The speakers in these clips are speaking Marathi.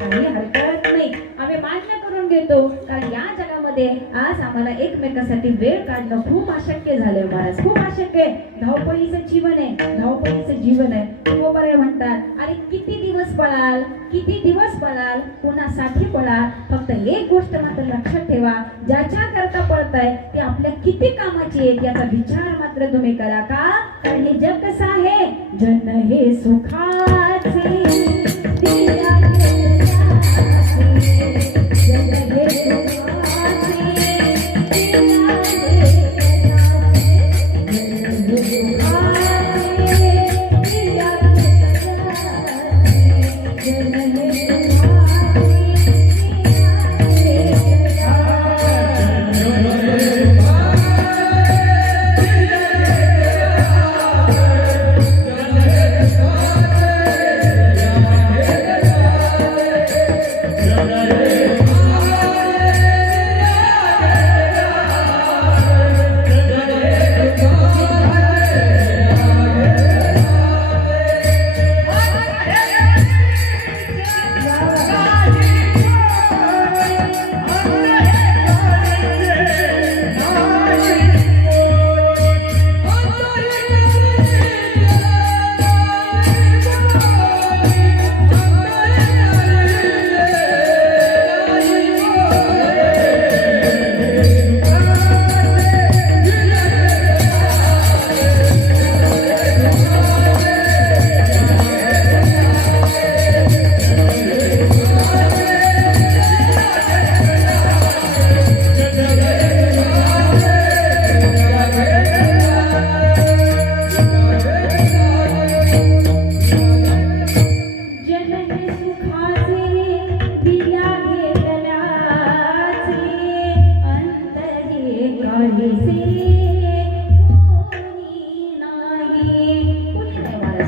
काही हरकत नाही, आम्ही मान्य करून घेतो. कारण या जगामध्ये आज आम्हाला एकमेकांसाठी वेळ काढणं खूप अशक्य झालंय महाराज, खूप अशक्य आहे. धावपळीचं जीवन आहे, धावपळीचं जीवन आहे. तुकोबाराय म्हणतात, अरे किती दिवस पळाल, किती दिवस पळाल, कुणासाठी पळाल, फक्त एक गोष्ट मात्र लक्षात ठेवा, ज्याच्या करता पळताय ते आपल्या किती कामाची आहे याचा विचार मात्र तुम्ही करा. का? कारण हे जग कसं आहे, जन हे सुखाचे दिया जन हे सुखाचे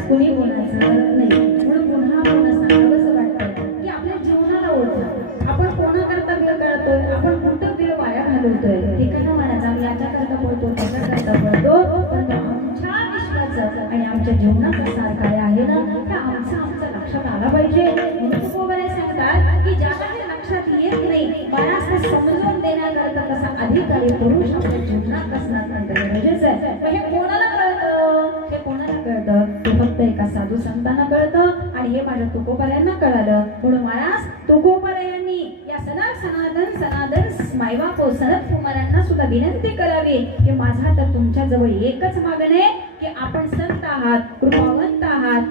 कोणी बोलायचं नाही. म्हणून पुन्हा पुन्हा सांगावंसं वाटतं की आपल्या जीवनाला ओळखा, आपण कोणाकरता वेळ काढतोय, आपण कुठं वेळ वाया घालवतोय. ठीक आहे ना महाराज, आम्ही याच्याकरता पळतो, त्याच्याकरता पळतो, पण आमच्या विश्वाचं आणि आमच्या जीवनाचा सार काय आहे ना, तर आमचं लक्षात आला पाहिजे. म्हणून तुकोबाराय सांगतात की ज्याला हे लक्षात येत नाही, बऱ्याच ते समजून देण्याकरता तसा अधिकारी पुरुष आपल्या जीवनात असणार गरजेचं आहे. पण हे कोणाला कळतं, हे कोणाला कळतं, ते फक्त एका साधू संतांना कळतं. आणि हे माझ्या तुकोबारायांना कळालं. म्हणून महाराज तुकोबारायांनी या सनातन मायबाप सनत कुमारांना सुद्धा विनंती करावी की माझा तर तुमच्या जवळ एकच मागणं आहे की आपण संत आहात, कृपावंत आहात,